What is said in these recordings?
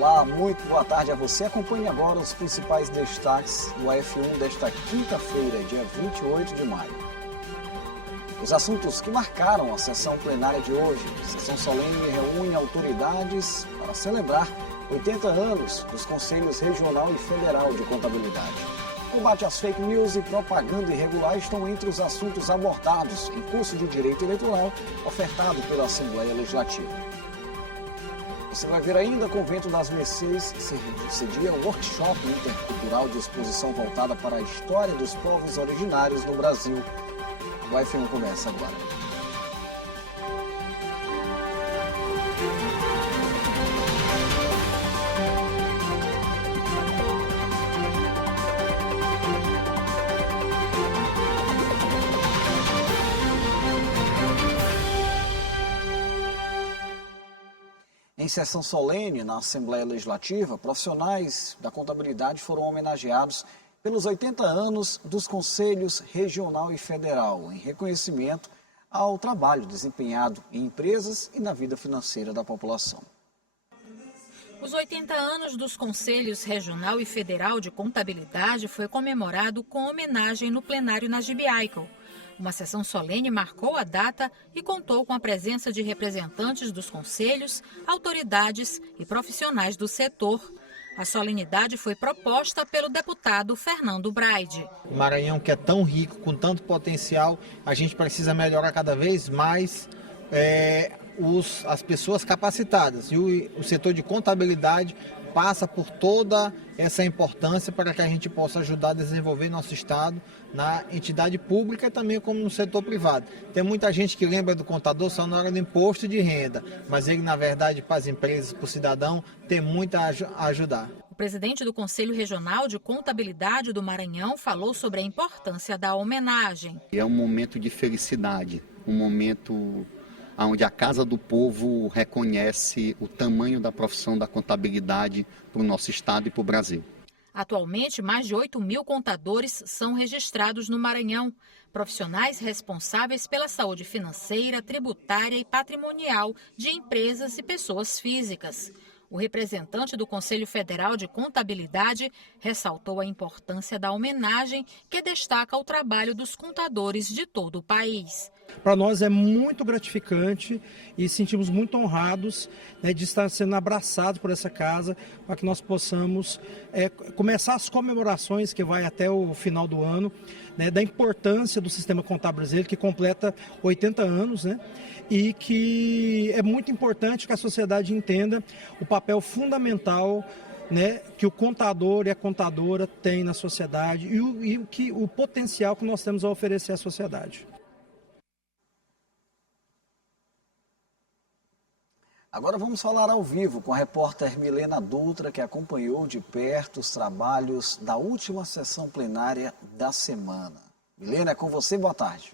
Olá, muito boa tarde a você. Acompanhe agora os principais destaques do AF1 desta quinta-feira, dia 28 de maio. Os assuntos que marcaram a sessão plenária de hoje. A sessão solene reúne autoridades para celebrar 80 anos dos Conselhos Regional e Federal de Contabilidade. Combate às fake news e propaganda irregular estão entre os assuntos abordados em curso de Direito Eleitoral ofertado pela Assembleia Legislativa. Você vai ver ainda, Convento das Mercês cedia um workshop intercultural de exposição voltada para a história dos povos originários no Brasil. O AF1 começa agora. Em sessão solene na Assembleia Legislativa, profissionais da contabilidade foram homenageados pelos 80 anos dos Conselhos Regional e Federal, em reconhecimento ao trabalho desempenhado em empresas e na vida financeira da população. Os 80 anos dos Conselhos Regional e Federal de Contabilidade foi comemorado com homenagem no plenário Najib Aikel. Uma sessão solene marcou a data e contou com a presença de representantes dos conselhos, autoridades e profissionais do setor. A solenidade foi proposta pelo deputado Fernando Braide. O Maranhão, que é tão rico, com tanto potencial, a gente precisa melhorar cada vez mais as pessoas capacitadas. E o setor de contabilidade passa por toda essa importância para que a gente possa ajudar a desenvolver nosso estado na entidade pública e também como no setor privado. Tem muita gente que lembra do contador só na hora do imposto de renda, mas ele, na verdade, para as empresas, para o cidadão, tem muito a ajudar. O presidente do Conselho Regional de Contabilidade do Maranhão falou sobre a importância da homenagem. É um momento de felicidade, um momento onde a Casa do Povo reconhece o tamanho da profissão da contabilidade para o nosso estado e para o Brasil. Atualmente, mais de 8.000 contadores são registrados no Maranhão, profissionais responsáveis pela saúde financeira, tributária e patrimonial de empresas e pessoas físicas. O representante do Conselho Federal de Contabilidade ressaltou a importância da homenagem, que destaca o trabalho dos contadores de todo o país. Para nós é muito gratificante e sentimos muito honrados, de estar sendo abraçados por essa casa, para que nós possamos começar as comemorações que vai até o final do ano, da importância do sistema contábil brasileiro, que completa 80 anos, e que é muito importante que a sociedade entenda o papel fundamental que o contador e a contadora têm na sociedade e o potencial que nós temos a oferecer à sociedade. Agora vamos falar ao vivo com a repórter Milena Dutra, que acompanhou de perto os trabalhos da última sessão plenária da semana. Milena, é com você, boa tarde.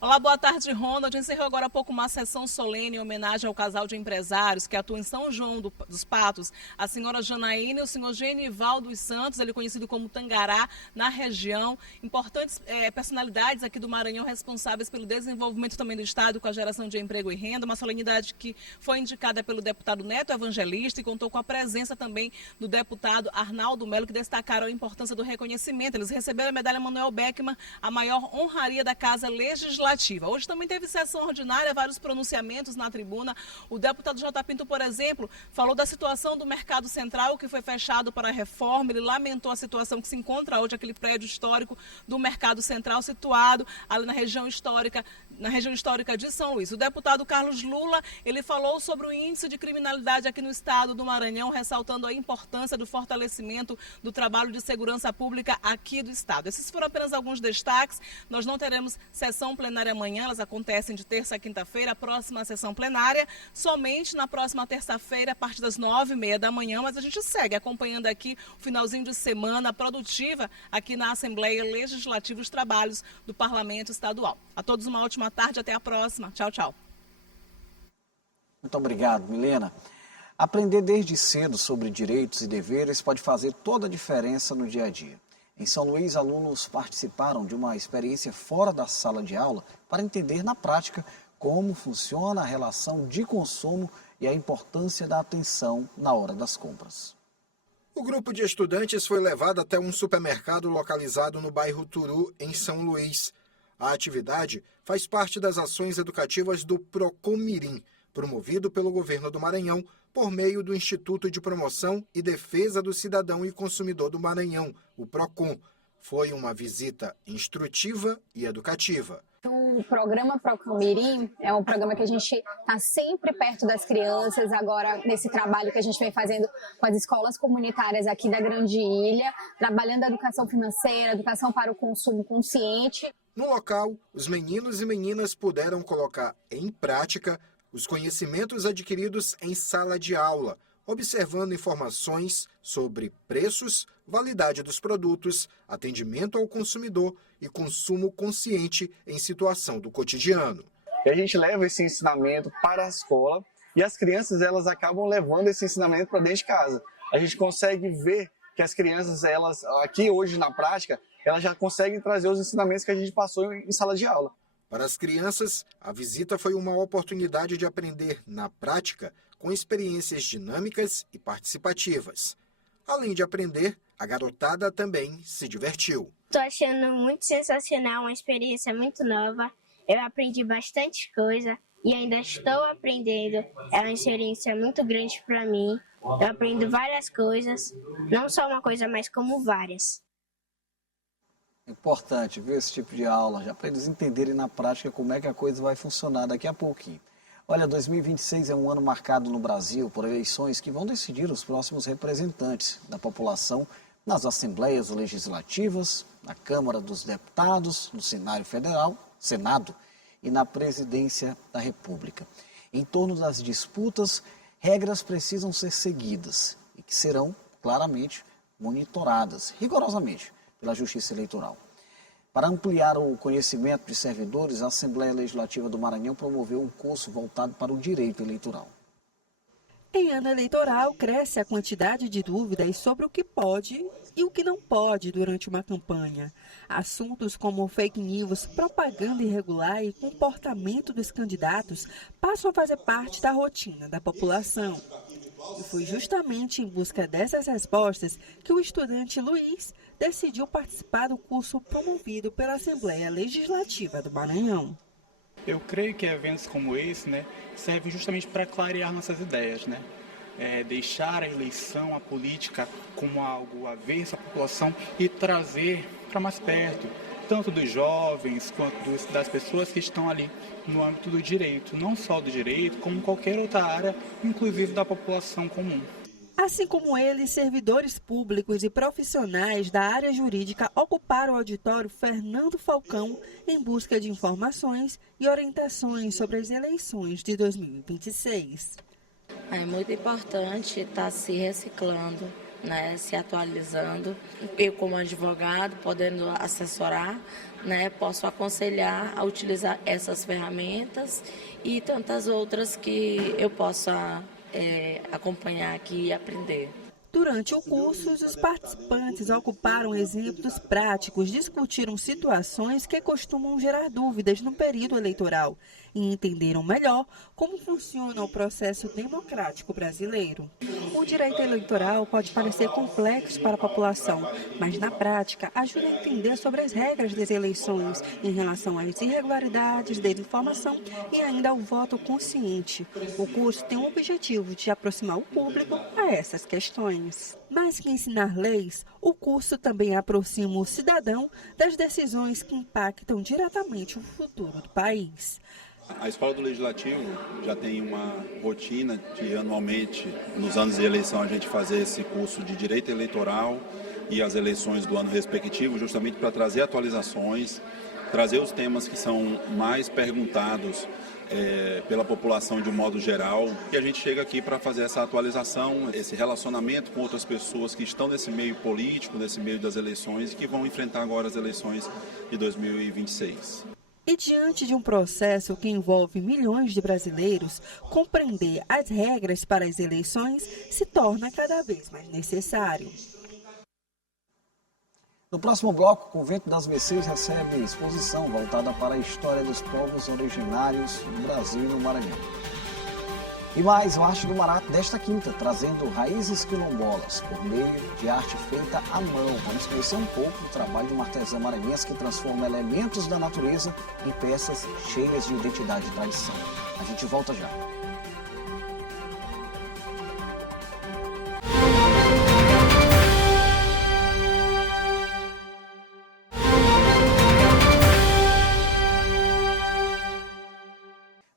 Olá, boa tarde, Ronald. Encerrou agora há pouco uma sessão solene em homenagem ao casal de empresários que atua em São João dos Patos, a senhora Janaína e o senhor Genival dos Santos, ele conhecido como Tangará, na região. Importantes personalidades aqui do Maranhão responsáveis pelo desenvolvimento também do estado com a geração de emprego e renda. Uma solenidade que foi indicada pelo deputado Neto Evangelista e contou com a presença também do deputado Arnaldo Melo, que destacaram a importância do reconhecimento. Eles receberam a medalha Manuel Beckmann, a maior honraria da Casa Legislativa. Hoje também teve sessão ordinária, vários pronunciamentos na tribuna. O deputado J. Pinto, por exemplo, falou da situação do Mercado Central, que foi fechado para a reforma. Ele lamentou a situação que se encontra hoje, aquele prédio histórico do Mercado Central, situado ali na região histórica de São Luís. O deputado Carlos Lula, ele falou sobre o índice de criminalidade aqui no estado do Maranhão, ressaltando a importância do fortalecimento do trabalho de segurança pública aqui do estado. Esses foram apenas alguns destaques. Nós não teremos sessão plenária amanhã, elas acontecem de terça a quinta-feira. A próxima sessão plenária somente na próxima terça-feira, a partir das 9h30 da manhã, mas a gente segue acompanhando aqui o finalzinho de semana produtiva aqui na Assembleia Legislativa, os trabalhos do Parlamento Estadual. A todos uma ótima tarde, até a próxima. Tchau, tchau. Muito obrigado, Milena. Aprender desde cedo sobre direitos e deveres pode fazer toda a diferença no dia a dia. Em São Luís, alunos participaram de uma experiência fora da sala de aula para entender na prática como funciona a relação de consumo e a importância da atenção na hora das compras. O grupo de estudantes foi levado até um supermercado localizado no bairro Turu, em São Luís. A atividade faz parte das ações educativas do Procon Mirim, promovido pelo governo do Maranhão por meio do Instituto de Promoção e Defesa do Cidadão e Consumidor do Maranhão, o Procon. Foi uma visita instrutiva e educativa. O programa Procon Mirim é um programa que a gente está sempre perto das crianças, agora nesse trabalho que a gente vem fazendo com as escolas comunitárias aqui da Grande Ilha, trabalhando a educação financeira, educação para o consumo consciente. No local, os meninos e meninas puderam colocar em prática os conhecimentos adquiridos em sala de aula, observando informações sobre preços, validade dos produtos, atendimento ao consumidor e consumo consciente em situação do cotidiano. E a gente leva esse ensinamento para a escola e as crianças elas acabam levando esse ensinamento para dentro de casa. A gente consegue ver que as crianças, elas aqui hoje na prática, elas já conseguem trazer os ensinamentos que a gente passou em sala de aula. Para as crianças, a visita foi uma oportunidade de aprender na prática com experiências dinâmicas e participativas. Além de aprender, a garotada também se divertiu. Estou achando muito sensacional, uma experiência muito nova. Eu aprendi bastante coisa e ainda estou aprendendo. É uma experiência muito grande para mim. Eu aprendo várias coisas, não só uma coisa, mas como várias. Importante ver esse tipo de aula, já para eles entenderem na prática como é que a coisa vai funcionar daqui a pouquinho. Olha, 2026 é um ano marcado no Brasil por eleições que vão decidir os próximos representantes da população nas assembleias legislativas, na Câmara dos Deputados, no Senado e na Presidência da República. Em torno das disputas, regras precisam ser seguidas e que serão claramente monitoradas, rigorosamente, pela Justiça Eleitoral. Para ampliar o conhecimento de servidores, a Assembleia Legislativa do Maranhão promoveu um curso voltado para o direito eleitoral. Em ano eleitoral, cresce a quantidade de dúvidas sobre o que pode e o que não pode durante uma campanha. Assuntos como fake news, propaganda irregular e comportamento dos candidatos passam a fazer parte da rotina da população. E foi justamente em busca dessas respostas que o estudante Luiz decidiu participar do curso promovido pela Assembleia Legislativa do Maranhão. Eu creio que eventos como esse, servem justamente para clarear nossas ideias, deixar a eleição, a política, como algo avesso à população e trazer para mais perto, tanto dos jovens quanto das pessoas que estão ali no âmbito do direito, não só do direito, como qualquer outra área, inclusive da população comum. Assim como ele, servidores públicos e profissionais da área jurídica ocuparam o auditório Fernando Falcão em busca de informações e orientações sobre as eleições de 2026. É muito importante estar se reciclando, se atualizando. Eu, como advogado, podendo assessorar, posso aconselhar a utilizar essas ferramentas e tantas outras que eu possa acompanhar aqui e aprender. Durante o curso, os participantes ocuparam exemplos práticos, discutiram situações que costumam gerar dúvidas no período eleitoral e entenderam melhor como funciona o processo democrático brasileiro. O direito eleitoral pode parecer complexo para a população, mas na prática ajuda a entender sobre as regras das eleições em relação às irregularidades, desinformação e ainda ao voto consciente. O curso tem o objetivo de aproximar o público a essas questões. Mais que ensinar leis, o curso também aproxima o cidadão das decisões que impactam diretamente o futuro do país. A Escola do Legislativo já tem uma rotina de anualmente, nos anos de eleição, a gente fazer esse curso de direito eleitoral e as eleições do ano respectivo, justamente para trazer atualizações, trazer os temas que são mais perguntados pela população de um modo geral, e a gente chega aqui para fazer essa atualização, esse relacionamento com outras pessoas que estão nesse meio político, nesse meio das eleições e que vão enfrentar agora as eleições de 2026. E diante de um processo que envolve milhões de brasileiros, compreender as regras para as eleições se torna cada vez mais necessário. No próximo bloco, o Convento das Mercês recebe exposição voltada para a história dos povos originários no Brasil e no Maranhão. E mais o Arte do Mará desta quinta, trazendo raízes quilombolas por meio de arte feita à mão. Vamos conhecer um pouco do trabalho de uma artesã maranhense que transforma elementos da natureza em peças cheias de identidade e tradição. A gente volta já.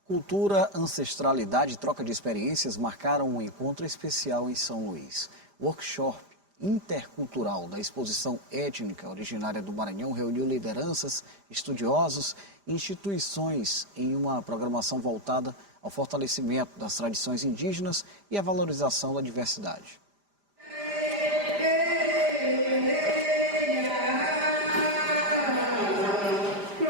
Cultura, ancestralidade e troca de experiências marcaram um encontro especial em São Luís. O workshop intercultural da exposição étnica originária do Maranhão reuniu lideranças, estudiosos e instituições em uma programação voltada ao fortalecimento das tradições indígenas e à valorização da diversidade.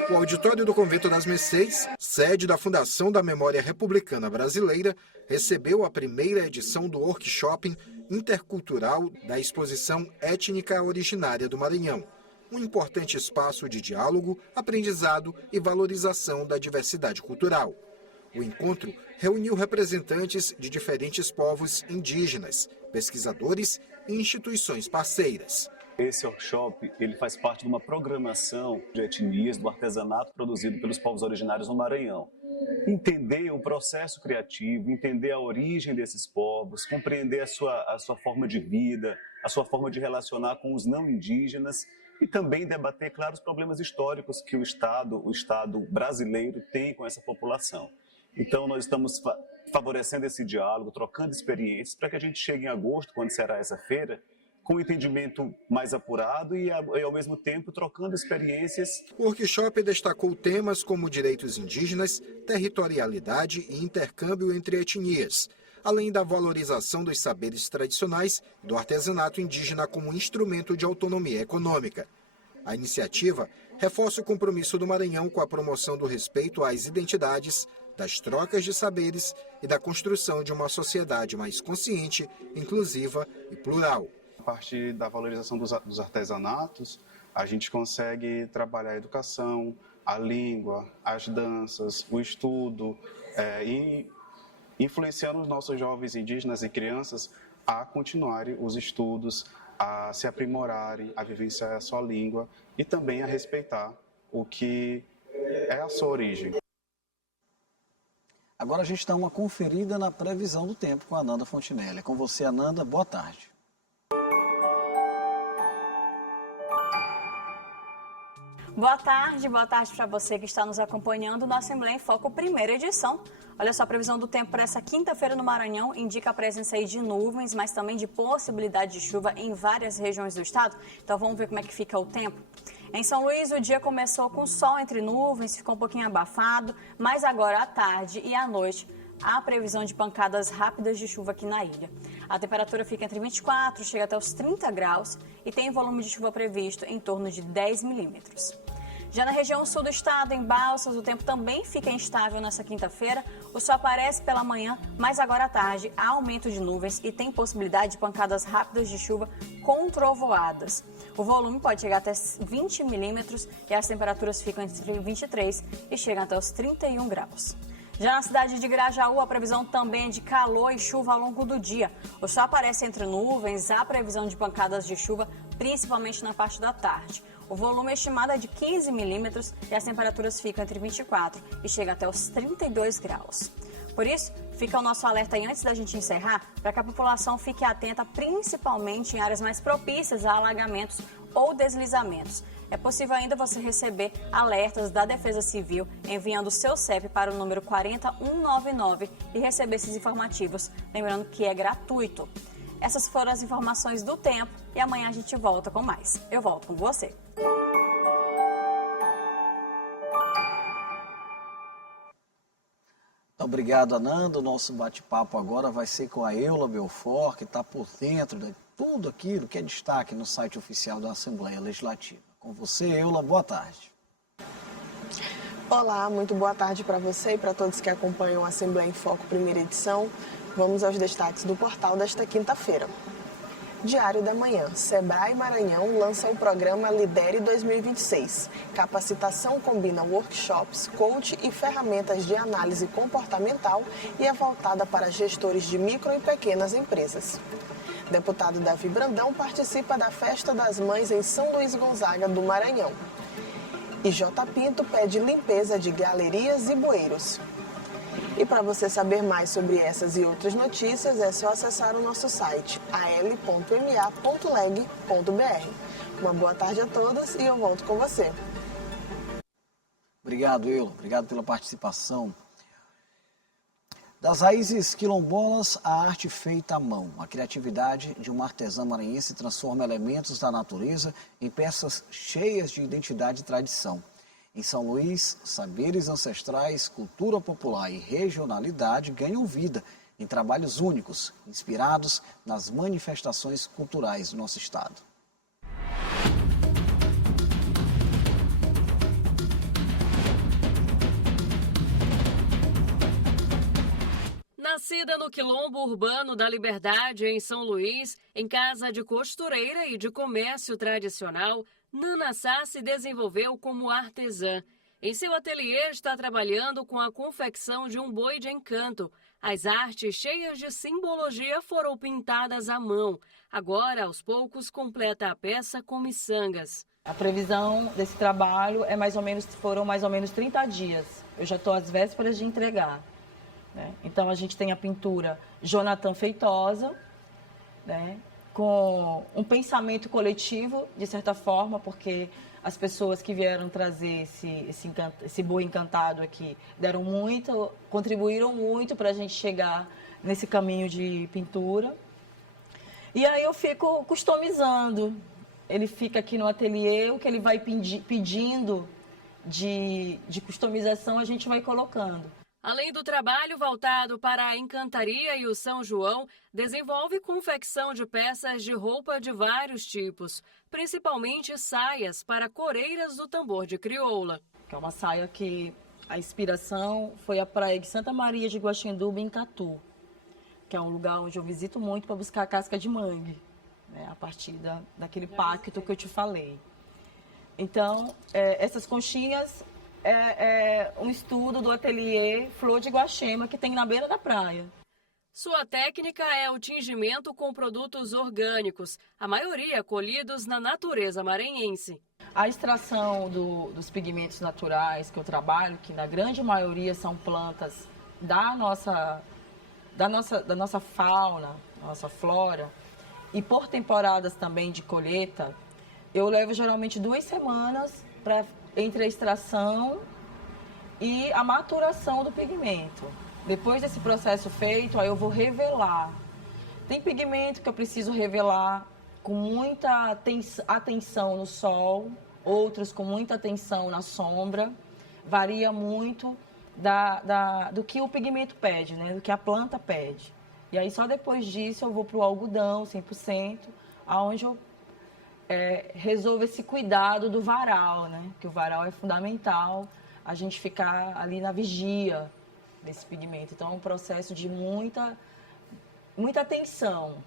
O auditório do Convento das Mercês, sede da Fundação da Memória Republicana Brasileira, recebeu a primeira edição do workshop intercultural da exposição étnica originária do Maranhão, um importante espaço de diálogo, aprendizado e valorização da diversidade cultural. O encontro reuniu representantes de diferentes povos indígenas, pesquisadores e instituições parceiras. Esse workshop ele faz parte de uma programação de etnias do artesanato produzido pelos povos originários no Maranhão. Entender o processo criativo, entender a origem desses povos, compreender a sua forma de vida, a sua forma de relacionar com os não indígenas e também debater, claro, os problemas históricos que o Estado brasileiro tem com essa população. Então nós estamos favorecendo esse diálogo, trocando experiências para que a gente chegue em agosto, quando será essa feira, com um entendimento mais apurado e, ao mesmo tempo, trocando experiências. O workshop destacou temas como direitos indígenas, territorialidade e intercâmbio entre etnias, além da valorização dos saberes tradicionais do artesanato indígena como instrumento de autonomia econômica. A iniciativa reforça o compromisso do Maranhão com a promoção do respeito às identidades, das trocas de saberes e da construção de uma sociedade mais consciente, inclusiva e plural. A partir da valorização dos artesanatos, a gente consegue trabalhar a educação, a língua, as danças, o estudo, e influenciando os nossos jovens indígenas e crianças a continuarem os estudos, a se aprimorarem, a vivenciar a sua língua e também a respeitar o que é a sua origem. Agora a gente dá uma conferida na previsão do tempo com a Ananda Fontinelli. É com você, Ananda. Boa tarde. Boa tarde para você que está nos acompanhando na Assembleia em Foco, primeira edição. Olha só, a previsão do tempo para essa quinta-feira no Maranhão indica a presença aí de nuvens, mas também de possibilidade de chuva em várias regiões do estado. Então vamos ver como é que fica o tempo. Em São Luís, o dia começou com sol entre nuvens, ficou um pouquinho abafado, mas agora à tarde e à noite há previsão de pancadas rápidas de chuva aqui na ilha. A temperatura fica entre 24, chega até os 30 graus e tem volume de chuva previsto em torno de 10 milímetros. Já na região sul do estado, em Balsas, o tempo também fica instável nessa quinta-feira. O sol aparece pela manhã, mas agora à tarde há aumento de nuvens e tem possibilidade de pancadas rápidas de chuva com trovoadas. O volume pode chegar até 20 milímetros e as temperaturas ficam entre 23 e chegam até os 31 graus. Já na cidade de Grajaú, a previsão também é de calor e chuva ao longo do dia. O sol aparece entre nuvens, há previsão de pancadas de chuva, principalmente na parte da tarde. O volume estimado é de 15 milímetros e as temperaturas ficam entre 24 e chegam até os 32 graus. Por isso, fica o nosso alerta aí antes da gente encerrar, para que a população fique atenta, principalmente em áreas mais propícias a alagamentos ou deslizamentos. É possível ainda você receber alertas da Defesa Civil enviando o seu CEP para o número 40199 e receber esses informativos, lembrando que é gratuito. Essas foram as informações do tempo e amanhã a gente volta com mais. Eu volto com você. Obrigado, Ananda. O nosso bate-papo agora vai ser com a Eula Belfort, que está por dentro de tudo aquilo que é destaque no site oficial da Assembleia Legislativa. Com você, Eula, boa tarde. Olá, muito boa tarde para você e para todos que acompanham a Assembleia em Foco, primeira edição. Vamos aos destaques do portal desta quinta-feira. Diário da Manhã. Sebrae Maranhão lança o programa Lidere 2026. Capacitação combina workshops, coach e ferramentas de análise comportamental e é voltada para gestores de micro e pequenas empresas. Deputado Davi Brandão participa da Festa das Mães em São Luís Gonzaga do Maranhão. E J. Pinto pede limpeza de galerias e bueiros. E para você saber mais sobre essas e outras notícias, é só acessar o nosso site al.ma.leg.br. Uma boa tarde a todos e eu volto com você. Obrigado, Elo. Obrigado pela participação. Das raízes quilombolas, a arte feita à mão. A criatividade de uma artesã maranhense transforma elementos da natureza em peças cheias de identidade e tradição. Em São Luís, saberes ancestrais, cultura popular e regionalidade ganham vida em trabalhos únicos, inspirados nas manifestações culturais do nosso estado. Nascida no Quilombo Urbano da Liberdade, em São Luís, em casa de costureira e de comércio tradicional, Nana Sá se desenvolveu como artesã. Em seu ateliê está trabalhando com a confecção de um boi de encanto. As artes cheias de simbologia foram pintadas à mão. Agora, aos poucos, completa a peça com miçangas. A previsão desse trabalho foram mais ou menos 30 dias. Eu já estou às vésperas de entregar. Então, a gente tem a pintura Jonathan Feitosa, com um pensamento coletivo, de certa forma, porque as pessoas que vieram trazer esse boi encantado aqui contribuíram muito para a gente chegar nesse caminho de pintura. E aí eu fico customizando. Ele fica aqui no ateliê, o que ele vai pedindo de customização, a gente vai colocando. Além do trabalho voltado para a encantaria e o São João, desenvolve confecção de peças de roupa de vários tipos, principalmente saias para coreiras do tambor de crioula. Que é uma saia que a inspiração foi a praia de Santa Maria de Guaxinduba, em Catu, que é um lugar onde eu visito muito para buscar a casca de mangue, a partir daquele pacto que eu te falei. Então, essas conchinhas é um estudo do ateliê Flor de Guaxema, que tem na beira da praia. Sua técnica é o tingimento com produtos orgânicos, a maioria colhidos na natureza maranhense. A extração dos pigmentos naturais que eu trabalho, que na grande maioria são plantas da nossa fauna, da nossa flora, e por temporadas também de colheita, eu levo geralmente 2 semanas entre a extração e a maturação do pigmento. Depois desse processo feito, aí eu vou revelar. Tem pigmento que eu preciso revelar com muita atenção no sol, outros com muita atenção na sombra. Varia muito do que o pigmento pede, do que a planta pede. E aí só depois disso eu vou para o algodão 100%, onde eu resolve esse cuidado do varal, que o varal é fundamental, a gente ficar ali na vigia desse pigmento. Então é um processo de muita atenção.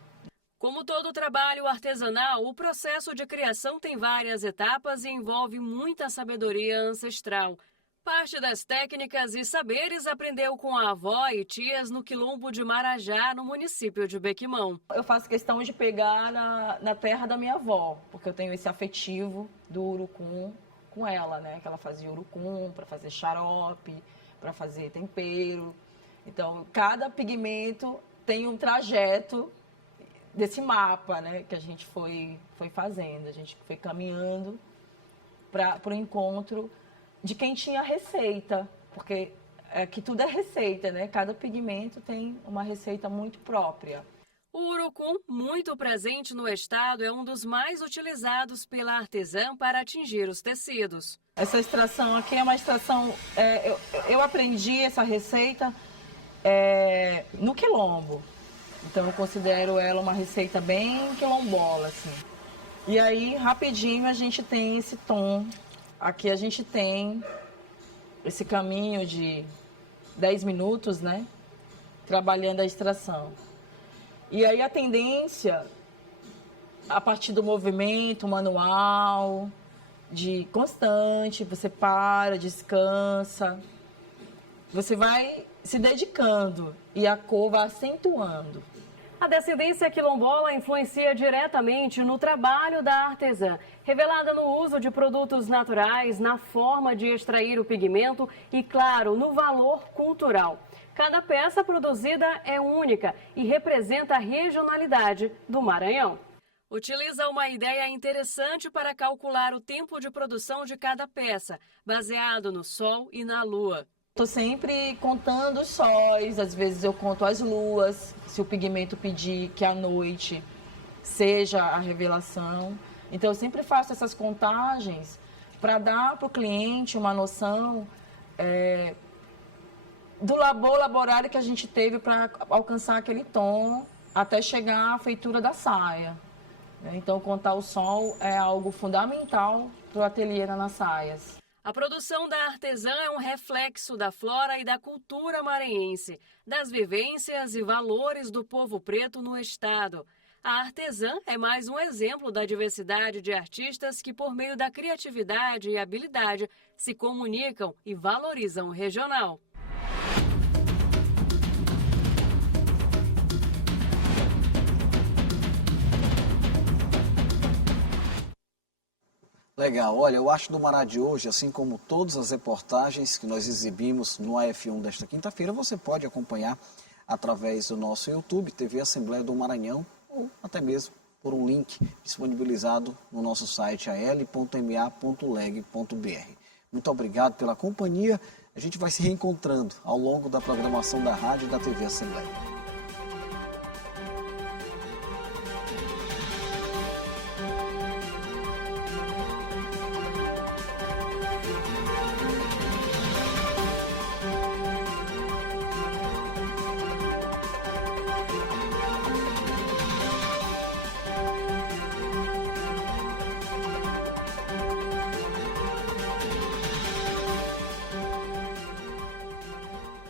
Como todo trabalho artesanal, o processo de criação tem várias etapas e envolve muita sabedoria ancestral. Parte das técnicas e saberes aprendeu com a avó e tias no Quilombo de Marajá, no município de Bequimão. Eu faço questão de pegar na terra da minha avó, porque eu tenho esse afetivo do urucum com ela, que ela fazia urucum para fazer xarope, para fazer tempero. Então, cada pigmento tem um trajeto desse mapa, que a gente foi fazendo, a gente foi caminhando para o encontro de quem tinha receita, porque aqui tudo é receita, Cada pigmento tem uma receita muito própria. O urucum, muito presente no estado, é um dos mais utilizados pela artesã para atingir os tecidos. Essa extração aqui é uma extração... eu aprendi essa receita no Quilombo. Então, eu considero ela uma receita bem quilombola, assim. E aí, rapidinho, a gente tem esse tom. Aqui a gente tem esse caminho de 10 minutos, trabalhando a extração. E aí a tendência a partir do movimento manual, de constante, você para, descansa, você vai se dedicando e a cor vai acentuando. A descendência quilombola influencia diretamente no trabalho da artesã, revelada no uso de produtos naturais, na forma de extrair o pigmento e, claro, no valor cultural. Cada peça produzida é única e representa a regionalidade do Maranhão. Utiliza uma ideia interessante para calcular o tempo de produção de cada peça, baseado no sol e na lua. Estou sempre contando os sóis, às vezes eu conto as luas, se o pigmento pedir que à noite seja a revelação. Então eu sempre faço essas contagens para dar para o cliente uma noção do laborário que a gente teve para alcançar aquele tom até chegar à feitura da saia. Então contar o sol é algo fundamental para o ateliê nas saias. A produção da artesã é um reflexo da flora e da cultura maranhense, das vivências e valores do povo preto no estado. A artesã é mais um exemplo da diversidade de artistas que, por meio da criatividade e habilidade, se comunicam e valorizam o regional. Legal, olha, eu acho do Mará de hoje, assim como todas as reportagens que nós exibimos no AF1 desta quinta-feira, você pode acompanhar através do nosso YouTube, TV Assembleia do Maranhão, ou até mesmo por um link disponibilizado no nosso site al.ma.leg.br. Muito obrigado pela companhia, a gente vai se reencontrando ao longo da programação da rádio e da TV Assembleia.